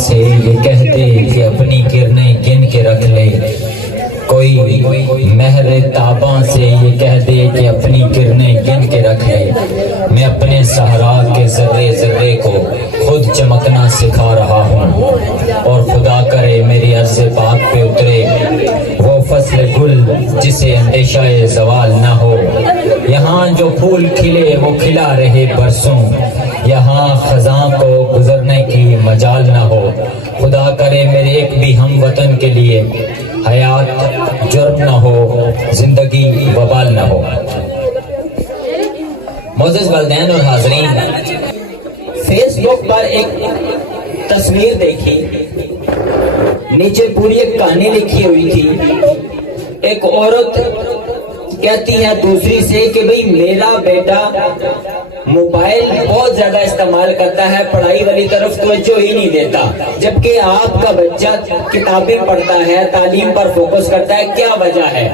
سے یہ کہہ دے کہ اپنی کرنیں گن کے رکھ لے، کوئی مہر تاباں سے یہ کہہ دے کہ اپنی کرنیں گن کے رکھ لے، میں اپنے صحرا کے ذرے ذرے کو خود چمکنا سکھا رہا ہوں، اور خدا کرے میری عرض پاک پہ اترے وہ فصل گل جسے اندیشہ زوال نہ ہو، یہاں جو پھول کھلے وہ کھلا رہے برسوں، یہاں خزاں کو گزرنے کی مجال نہ ہو، خدا کرے میرے ایک بھی ہم وطن کے لیے حیات جرم نہ ہو، زندگی وبال نہ ہو۔ معزز والدین اور حاضرین، فیس بک پر ایک تصویر دیکھی، نیچے پوری ایک کہانی لکھی ہوئی تھی۔ ایک عورت کہتی ہے دوسری سے کہ بھئی میرا بیٹا موبائل بہت زیادہ استعمال کرتا ہے، پڑھائی والی طرف توجہ ہی نہیں دیتا، جبکہ آپ کا بچہ کتابیں پڑھتا ہے، تعلیم پر فوکس کرتا ہے، کیا وجہ ہے؟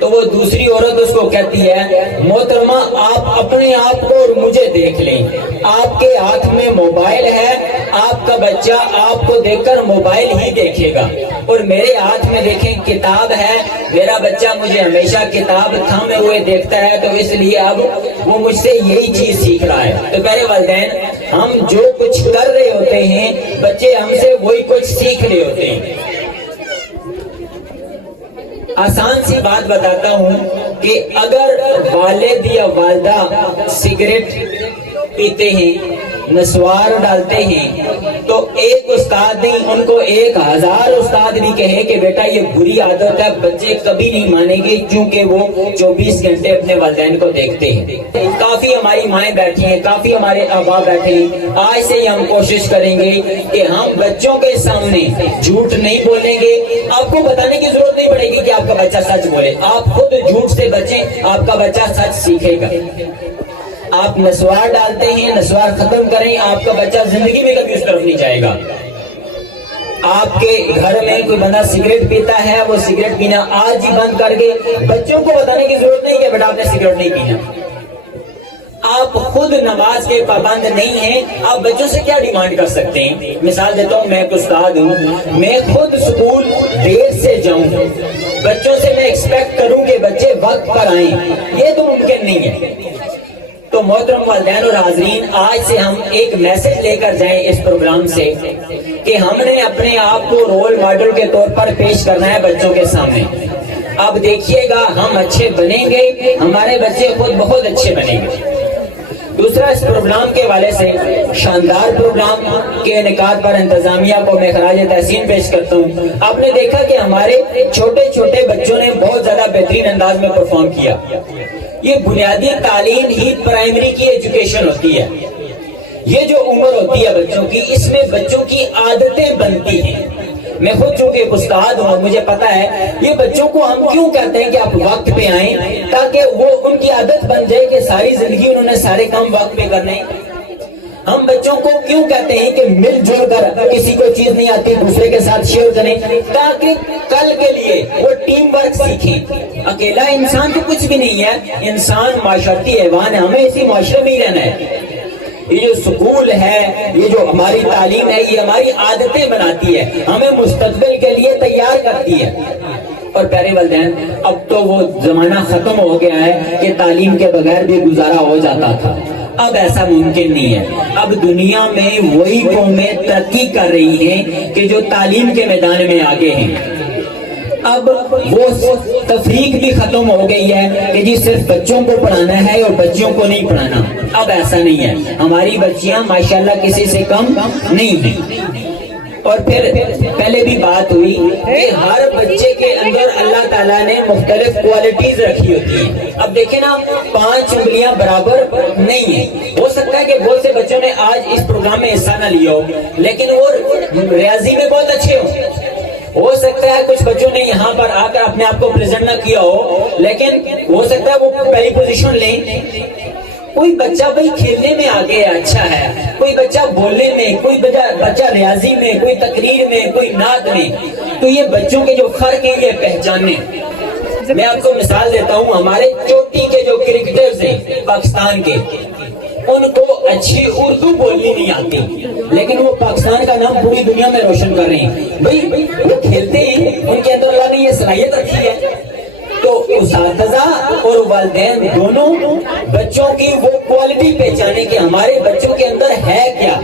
تو وہ دوسری عورت اس کو کہتی ہے محترمہ آپ اپنے آپ کو اور مجھے دیکھ لیں، آپ کے ہاتھ میں موبائل ہے، آپ کا بچہ آپ کو دیکھ کر موبائل ہی دیکھے گا، اور میرے ہاتھ میں دیکھیں کتاب ہے، میرا بچہ مجھے ہمیشہ کتاب تھامے ہوئے دیکھتا ہے، تو اس لیے اب وہ مجھ سے یہی چیز سیکھ رہا ہے۔ تو پیارے والدین، ہم جو کچھ کر رہے ہوتے ہیں بچے ہم سے وہی کچھ سیکھ رہے ہوتے ہیں۔ آسان سی بات بتاتا ہوں کہ اگر والد یا والدہ سگریٹ پیتے ہیں، نسوار ڈالتے ہیں، تو ایک استاد نہیں ان کو 1000 استاد بھی کہے کہ بیٹا یہ بری عادت ہے، بچے کبھی نہیں مانیں گے، کیونکہ وہ 24 گھنٹے اپنے والدین کو دیکھتے ہیں۔ کافی ہماری مائیں بیٹھی ہیں، کافی ہمارے آبا بیٹھے ہیں، آج سے ہی ہم کوشش کریں گے کہ ہم بچوں کے سامنے جھوٹ نہیں بولیں گے۔ آپ کو بتانے کی ضرورت نہیں پڑے گی کہ آپ کا بچہ سچ بولے، آپ خود جھوٹ سے بچیں، آپ کا بچہ سچ سیکھے گا۔ آپ نسوار ڈالتے ہیں، نسوار ختم کریں، آپ کا بچہ زندگی میں کبھی اس طرف نہیں جائے گا۔ آپ کے گھر میں کوئی بندہ سگریٹ پیتا ہے، وہ سگریٹ پینا آج ہی بند کر کے، بچوں کو بتانے کی ضرورت نہیں کہ بیٹا آپ نے سگریٹ نہیں پینا۔ آپ خود نماز کے پابند نہیں ہیں، آپ بچوں سے کیا ڈیمانڈ کر سکتے ہیں؟ مثال دیتا ہوں، میں ایک استاد ہوں، میں خود اسکول دیر سے جاؤں، بچوں سے میں ایکسپیکٹ کروں کہ بچے وقت پر آئیں، یہ تو ممکن نہیں ہے۔ تو محترم والدین اور حاضرین، آج سے ہم ایک میسج لے کر جائیں اس پروگرام سے کہ ہم نے اپنے آپ کو رول ماڈل کے طور پر پیش کرنا ہے بچوں کے سامنے۔ اب دیکھیے گا ہم اچھے بنیں گے، ہمارے بچے خود بہت اچھے بنیں گے۔ دوسرا، اس پروگرام کے حوالے سے شاندار پروگرام کے انعقاد پر انتظامیہ کو میں خراج تحسین پیش کرتا ہوں۔ آپ نے دیکھا کہ ہمارے چھوٹے چھوٹے بچوں نے بہت زیادہ بہترین انداز میں پرفارم کیا۔ یہ بنیادی تعلیم ہی پرائمری کی ایجوکیشن ہوتی ہے۔ یہ جو عمر ہوتی ہے بچوں کی، اس میں بچوں کی عادتیں بنتی ہیں۔ میں خود چونکہ ایک استاد ہوں، مجھے پتا ہے یہ بچوں کو ہم کیوں کہتے ہیں کہ آپ وقت پہ آئیں، تاکہ وہ ان کی عادت بن جائے کہ ساری زندگی انہوں نے سارے کام وقت پہ کرنے ہیں۔ ہم بچوں کو کیوں کہتے ہیں کہ مل جل کر، کسی کو چیز نہیں آتی دوسرے کے ساتھ شیئر کریں، تاکہ کل کے لیے وہ ٹیم ورک سیکھیں۔ اکیلا انسان تو کچھ بھی نہیں ہے، انسان معاشرتی حیوان ہے، ہمیں اسی معاشرے میں ہی رہنا ہے۔ یہ جو سکول ہے، یہ جو ہماری تعلیم ہے، یہ ہماری عادتیں بناتی ہے، ہمیں مستقبل کے لیے تیار کرتی ہے۔ اور پیارے والدین، اب تو وہ زمانہ ختم ہو گیا ہے کہ تعلیم کے بغیر بھی گزارا ہو جاتا تھا، اب ایسا ممکن نہیں ہے۔ اب دنیا میں وہی قومیں ترقی کر رہی ہیں کہ جو تعلیم کے میدان میں آگے ہیں۔ اب وہ تفریق بھی ختم ہو گئی ہے کہ جی صرف بچوں کو پڑھانا ہے اور بچیوں کو نہیں پڑھانا، اب ایسا نہیں ہے۔ ہماری بچیاں ماشاءاللہ کسی سے کم نہیں ہیں۔ اور پھر پہلے بھی بات ہوئی کہ ہر بچے کے اندر اللہ تعالیٰ نے مختلف کوالٹیز رکھی ہوتی ہیں۔ اب دیکھیں نا، 5 انگلیاں برابر نہیں ہیں۔ ہو سکتا ہے کہ بہت سے بچوں نے آج اس پروگرام میں حصہ نہ لیا ہو، لیکن وہ ریاضی میں بہت اچھے ہوں۔ ہو سکتا ہے کچھ بچوں نے یہاں پر آ کر اپنے آپ کو پریزنٹ نہ کیا ہو، لیکن ہو سکتا ہے وہ پہلی پوزیشن لیں۔ کوئی بچہ بھائی کھیلنے میں آگے اچھا ہے، کوئی بچہ بولنے میں، کوئی بچہ ریاضی میں، کوئی تقریر میں، کوئی نعت میں۔ تو یہ بچوں کے جو فرق ہیں یہ پہچاننے۔ میں آپ کو مثال دیتا ہوں، ہمارے چوٹی کے جو کرکٹرز ہیں پاکستان کے، ان کو اچھی اردو بولنی نہیں آتی، لیکن وہ پاکستان کا نام پوری دنیا میں روشن کر رہے ہیں۔ بھائی وہ کھیلتے ہیں، ان کے اندر اللہ نے یہ صلاحیت رکھی ہے۔ تو اساتذہ اور والدین دونوں بچوں کی وہ کوالٹی پہچانے کہ ہمارے بچوں کے اندر ہے کیا،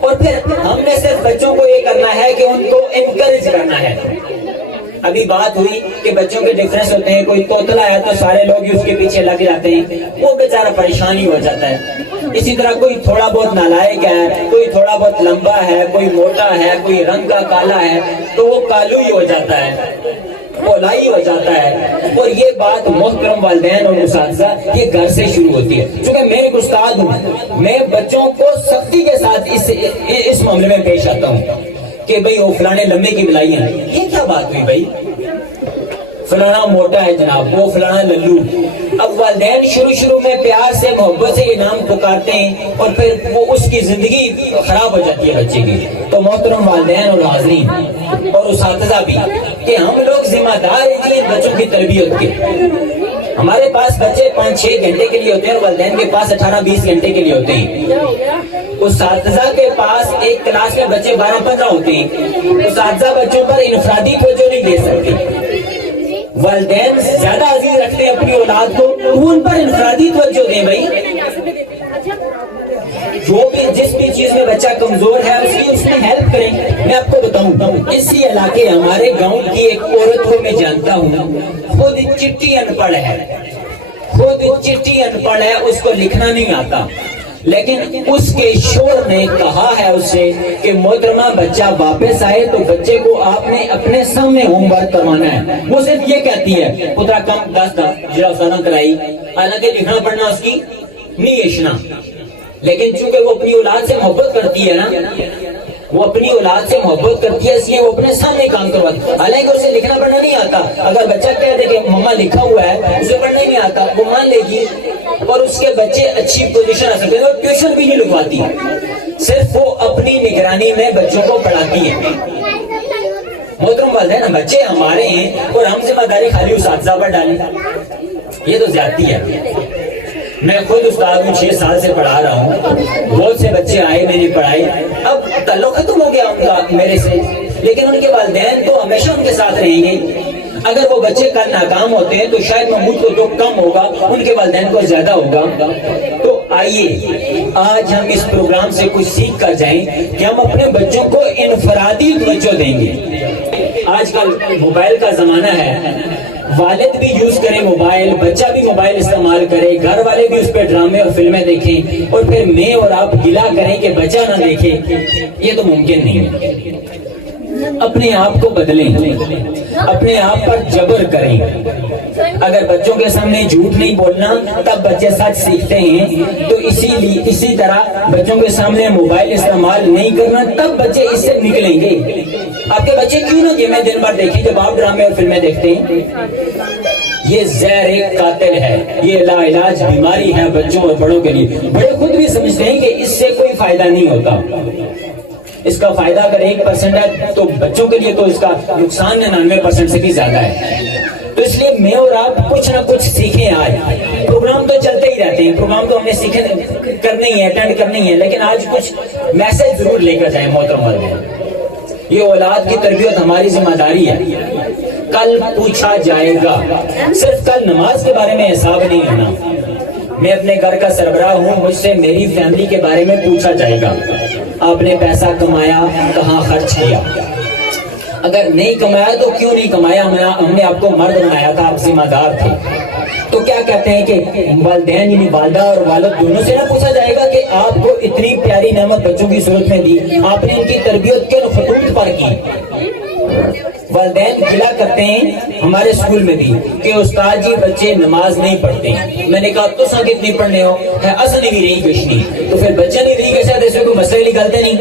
اور پھر ہم نے صرف بچوں کو یہ کرنا ہے کہ ان کو انکریج کرنا ہے۔ ابھی بات ہوئی کہ بچوں کے ڈفرینس ہوتے ہیں، کوئی توتلا ہے تو سارے لوگ ہی اس کے پیچھے لگ جاتے ہیں، وہ بیچارہ پریشانی ہو جاتا ہے۔ اسی طرح کوئی تھوڑا بہت نالائق ہے، کوئی تھوڑا بہت لمبا ہے، کوئی موٹا ہے، کوئی رنگ کا کالا ہے تو وہ کالو ہی ہو جاتا ہے، کولائی ہو جاتا ہے۔ اور یہ بات محترم والدین اور اساتذہ یہ گھر سے شروع ہوتی ہے۔ چونکہ میں ایک استاد ہوں، میں بچوں کو سختی کے ساتھ اس معاملے میں پیش آتا ہوں کہ بھئی وہ فلانے لمبے کی بلائی ہیں، یہ کیا بات ہوئی بھائی؟ فلانا موٹا ہے جناب، وہ فلانا للو۔ اب والدین شروع میں پیار سے محبت سے یہ نام پکارتے ہیں اور پھر وہ اس کی زندگی خراب ہو جاتی ہے بچے کی۔ تو محترم والدین اور حاضرین اور اساتذہ بھی کہ ہم لوگ ذمہ دار ہیں بچوں کی تربیت کے۔ ہمارے پاس بچے 5-6 گھنٹے کے لیے ہوتے ہیں اور والدین کے پاس 18-20 گھنٹے کے لیے ہوتے ہیں۔ اساتذہ کے پاس ایک کلاس میں بچے 12-15 ہوتے ہیں، اساتذہ بچوں پر انفرادی توجہ نہیں دے سکتے۔ والدین زیادہ عزیز رکھتے ہیں اپنی اولاد کو، وہ ان پر انفرادی توجہ دیں بھائی۔ جو بھی جس بھی چیز میں بچہ کمزور ہے اس میں ہیلپ کریں۔ میں آپ کو بتاؤں، اسی علاقے ہمارے گاؤں کی ایک عورت کو میں جانتا ہوں، خود چٹی ان پڑھ ہے، اس کو لکھنا نہیں آتا، لیکن اس کے شوہر نے کہا ہے اس سے کہ محترمہ بچہ واپس آئے تو بچے کو آپ نے اپنے سامنے ہوم ورک کروانا ہے۔ وہ صرف یہ کہتی ہے پترا کم 10 جرا سالہ کرائی، حالانکہ لکھنا پڑھنا اس کی نہیں اشنا، لیکن چونکہ وہ اپنی اولاد سے محبت کرتی ہے نا، وہ اپنی اولاد سے محبت کرتی ہے، اس لیے وہ اپنے سامنے کام کرواتی ہے، حالانکہ اسے لکھنا پڑھنا نہیں آتا۔ اگر بچہ کہہ دے کہ مما لکھا ہوا ہے، اسے پڑھنا نہیں آتا، وہ مان لے گی اور اس کے بچے اچھی پوزیشن حاصل کریں۔ اور ٹیوشن بھی نہیں لگواتی، صرف وہ اپنی نگرانی میں بچوں کو پڑھاتی ہے۔ محترم والدین، بچے ہمارے ہیں اور ہم ذمہ داری خالی اساتذہ پر ڈالیں، یہ تو زیادتی ہے۔ میں خود استاد ہوں، 6 سال سے پڑھا رہا ہوں، بہت سے بچے آئے میں نے پڑھائے، اب تعلق ختم ہو گیا ان کا میرے سے، لیکن ان کے والدین تو ہمیشہ ان کے ساتھ رہیں گے۔ اگر وہ بچے کل ناکام ہوتے ہیں تو شاید محمود کو جو کم ہوگا ان کے والدین کو زیادہ ہوگا۔ تو آئیے آج ہم اس پروگرام سے کچھ سیکھ کر جائیں کہ ہم اپنے بچوں کو انفرادی توجہ دیں گے۔ آج کل موبائل کا زمانہ ہے، والد بھی یوز کریں موبائل، بچہ بھی موبائل استعمال کرے، گھر والے بھی اس پہ ڈرامے اور فلمیں دیکھیں، اور پھر میں اور آپ گلہ کریں کہ بچہ نہ دیکھے، یہ تو ممکن نہیں ہے۔ اپنے آپ کو بدلیں، اپنے آپ پر جبر کریں۔ اگر بچوں کے سامنے جھوٹ نہیں بولنا تب بچے سچ سیکھتے ہیں، تو اسی طرح بچوں کے سامنے موبائل استعمال نہیں کرنا تب بچے اس سے نکلیں گے۔ آپ کے بچے کیوں نہ گیمیں دن بھر دیکھیں جب آپ ڈرامے اور فلمیں دیکھتے ہیں؟ یہ زہر ایک قاتل ہے، یہ لا علاج بیماری ہے بچوں اور بڑوں کے لیے۔ بڑے خود بھی سمجھتے ہیں کہ اس سے کوئی فائدہ نہیں ہوتا، اس کا فائدہ اگر 1% ہے تو بچوں کے لیے تو اس کا نقصان 99% سے بھی زیادہ ہے۔ تو اس لیے میں اور آپ کچھ نہ کچھ سیکھیں۔ آج پروگرام تو چلتے ہی رہتے ہیں، پروگرام تو ہم نے کرنے ہی ہے، اٹینڈ کرنے ہی ہے، لیکن آج کچھ میسج ضرور لے کر جائیں محترم والدین۔ یہ اولاد کی تربیت ہماری ذمہ داری ہے، کل پوچھا جائے گا۔ صرف کل نماز کے بارے میں حساب نہیں لینا، میں اپنے گھر کا سربراہ ہوں، مجھ سے میری فیملی کے بارے میں پوچھا جائے گا۔ آپ نے پیسہ کمایا، کہاں خرچ کیا؟ اگر نہیں کمایا تو کیوں نہیں کمایا؟ ہم نے آپ کو مرد بنایا تھا، آپ ذمہ دار تھے۔ تو کیا کہتے ہیں کہ والدین یعنی والدہ اور والد دونوں سے نہ پوچھا جائے گا کہ آپ کو اتنی پیاری نعمت بچوں کی صورت میں دی، آپ نے ان کی تربیت کن خطوط پر کی؟ والدین گلہ کرتے ہیں ہمارے اسکول میں بھی کہ استاد جی بچے نماز نہیں پڑھتے ہیں۔ میں نے کہا تو سا کتنی پڑھنے ہو ہے، اصل نہیں رہی کچھ نہیں، تو پھر بچہ نہیں رہی کیسے ایسے کوئی مسئلے نکالتے نہیں؟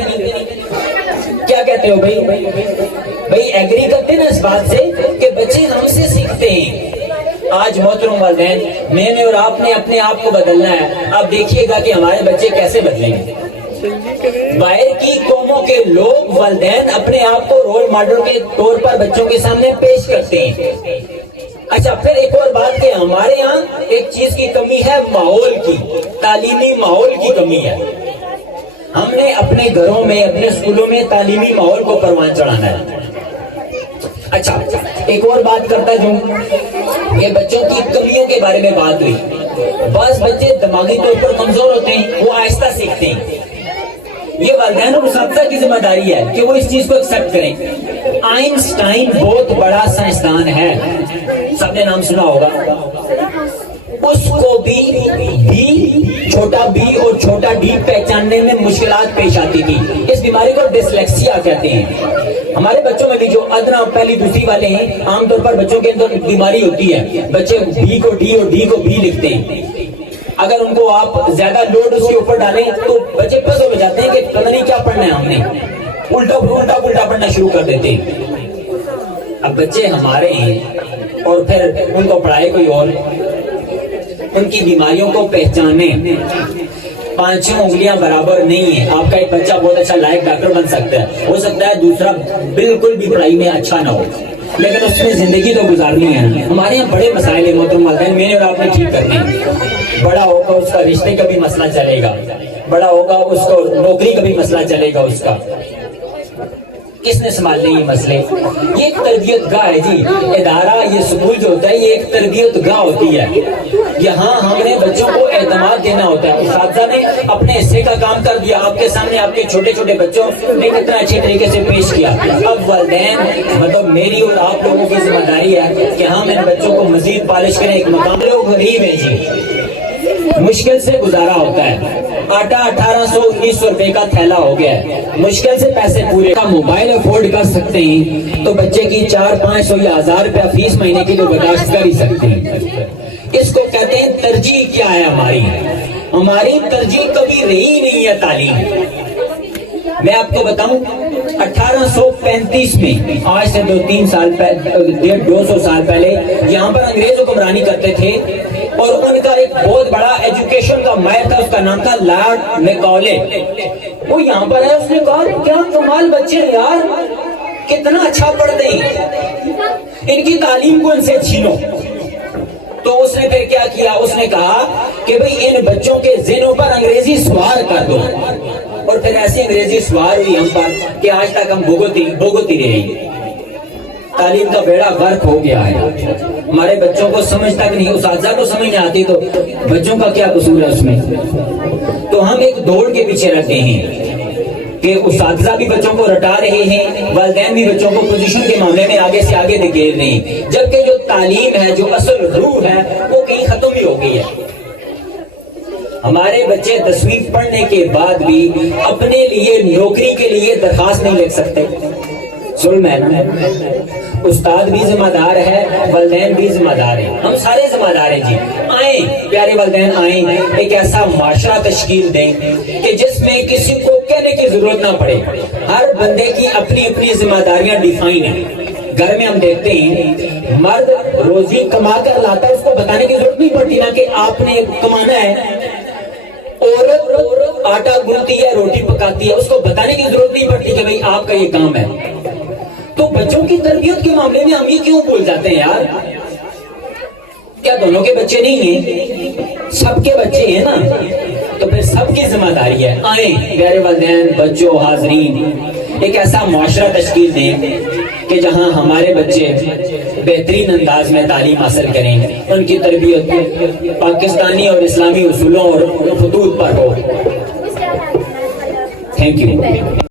کیا کہتے ہو بھائی ایگری کرتے ہیں نا اس بات سے کہ بچے ہم سے سیکھتے ہیں۔ آج محترم والدین، میں نے اور آپ نے اپنے آپ کو بدلنا ہے۔ آپ دیکھیے گا کہ ہمارے بچے کیسے بدلیں گے۔ باہر کی قوموں کے لوگ والدین اپنے آپ کو رول ماڈل کے طور پر بچوں کے سامنے پیش کرتے ہیں۔ اچھا پھر ایک اور بات کہ ہمارے یہاں ایک چیز کی کمی ہے، ماحول کی، تعلیمی ماحول کی کمی ہے. ہم نے اپنے گھروں میں اپنے اسکولوں میں تعلیمی ماحول کو پروان چڑھانا ہے. اچھا ایک اور بات کرتا ہوں کہ بچوں کی کمیوں کے بارے میں بات ہوئی. بعض بچے دماغی طور پر کمزور ہوتے ہیں، وہ آہستہ سیکھتے ہیں. یہ والدین اور اساتذہ کی ذمہ داری ہے کہ وہ اس چیز کو ایکسپٹ کریں. آئنسٹائن بہت بڑا سائنسدان ہے، سب نے نام سنا ہوگا. اس کو بھی چھوٹا بی اور چھوٹا ڈی پہچاننے میں مشکلات پیش آتی تھی. اس بیماری کو ڈسلیکسیا کہتے ہیں. ہمارے بچوں میں بھی جو ادنا پہلی دوسری والے ہیں، عام طور پر بچوں کے اندر بیماری ہوتی ہے، بچے بی کو ڈی اور ڈی کو بی لکھتے ہیں. اگر ان کو آپ زیادہ لوڈ اس کے اوپر ڈالیں تو بچے پزل ہو جاتے ہیں کہ پتہ نہیں کیا پڑھنا ہے، ہم نے الٹا پڑھنا شروع کر دیتے ہیں. اب بچے ہمارے ہیں اور پھر ان کو پڑھائے کوئی اور. ان کی بیماریوں کو پہچانے. 5 انگلیاں برابر نہیں ہیں. آپ کا ایک بچہ بہت اچھا لائق ڈاکٹر بن سکتا ہے، ہو سکتا ہے دوسرا بالکل بھی پڑھائی میں اچھا نہ ہو، لیکن اس میں زندگی تو گزارنی ہے. ہمارے یہاں بڑے مسائل ہیں محترم والدین، میں نے اور آپ نے ٹھیک کرنے ہیں. بڑا ہوگا اس کا رشتے کا بھی مسئلہ چلے گا، بڑا ہوگا اس کو نوکری کا بھی مسئلہ چلے گا. اس کا کس نے سنبھالنے یہ مسئلے؟ یہ ایک تربیت گاہ ہے جی. ادارہ یہ سکول جو ہوتا ہے یہ ایک تربیت گاہ ہوتی ہے. یہاں ہم نے بچوں کو اعتماد دینا ہوتا ہے. اساتذہ نے اپنے حصے کا کام کر دیا، آپ کے سامنے آپ کے چھوٹے چھوٹے بچوں نے کتنا اچھے طریقے سے پیش کیا. اب والدین مطلب میری اور آپ لوگوں کی ذمہ داری ہے کہ ہم ان بچوں کو مزید پالش کریں. ایک مقام لوگ غریب ہیں جی، مشکل سے گزارا ہوتا ہے. آٹا 1800-1900 روپے کا تھیلا ہو گیا ہے، مشکل سے پیسے پورے کا موبائل افورڈ کر سکتے ہیں تو بچے کی 400-500 یا 1000 روپیہ فیس مہینے کی تو برداشت کر ہی سکتے ہیں. اس کو کہتے ہیں ترجیح. کیا ہے ہماری ترجیح کبھی رہی نہیں ہے تعلیم. میں آپ کو بتاؤں 1835 میں، آج سے 200 سال پہلے یہاں پر انگریز حکمرانی کرتے تھے اور ان کا ایک بہت بڑا ایجوکیشن کا ماہر تھا، اس کا نام تھا لارڈ میکالے. وہ یہاں پر ہے، اس نے کہا کیا کمال بچے ہیں یار، کتنا اچھا پڑھتے ہیں، ان کی تعلیم کو ان سے چھینو. تو اس نے پھر کیا کیا؟ اس نے کہا کہ بھئی ان بچوں کے ذہنوں پر انگریزی سوار کر دو. اور پھر ایسی انگریزی سوار ہوئی ہم پر کہ آج تک ہم بھگتی رہے. تعلیم کا بیڑا غرق ہو گیا ہے. ہمارے بچوں کو سمجھ تک نہیں، اساتذہ کو سمجھ نہیں آتی تو بچوں کا کیا قصور ہے اس میں؟ تو ہم ایک دوڑ کے پیچھے رہتے ہیں کہ اساتذہ بھی بچوں کو رٹا رہے ہیں، والدین بھی بچوں کو پوزیشن کے معاملے میں آگے سے آگے دھکیل رہے ہیں، جبکہ جو تعلیم ہے، جو اصل روح ہے، وہ کہیں ختم ہی ہو گئی ہے. ہمارے بچے 10ویں پڑھنے کے بعد بھی اپنے لیے نوکری کے لیے درخواست نہیں لکھ سکتے. ظلم ہے نا. استاد بھی ذمہ دار ہے، والدین بھی ذمہ دار ہیں، ہم سارے ذمہ دار ہیں جی. آئیں پیارے والدین، آئیں ایک ایسا معاشرہ تشکیل دیں کہ جس میں کسی کو کہنے کی ضرورت نہ پڑے. ہر بندے کی اپنی اپنی ذمہ داریاں ڈیفائن ہیں. گھر میں ہم دیکھتے ہیں مرد روزی کما کر لاتا ہے، اس کو بتانے کی ضرورت نہیں پڑتی نا کہ آپ نے کمانا ہے. عورت آٹا گوندتی ہے، روٹی پکاتی ہے، اس کو بتانے کی ضرورت نہیں پڑتی کہ بھئی آپ کا یہ کام ہے. تو بچوں کی تربیت کے معاملے میں ہم یہ کیوں بھول جاتے ہیں یار؟ کیا دونوں کے بچے نہیں ہیں؟ سب کے بچے ہیں نا. تو پھر سب کی ذمہ داری ہے. آئیں پیارے والدین، بچوں، حاضرین، ایک ایسا معاشرہ تشکیل دیں کہ جہاں ہمارے بچے بہترین انداز میں تعلیم حاصل کریں، ان کی تربیت پاکستانی اور اسلامی اصولوں اور خطوط پر ہو. Thank you.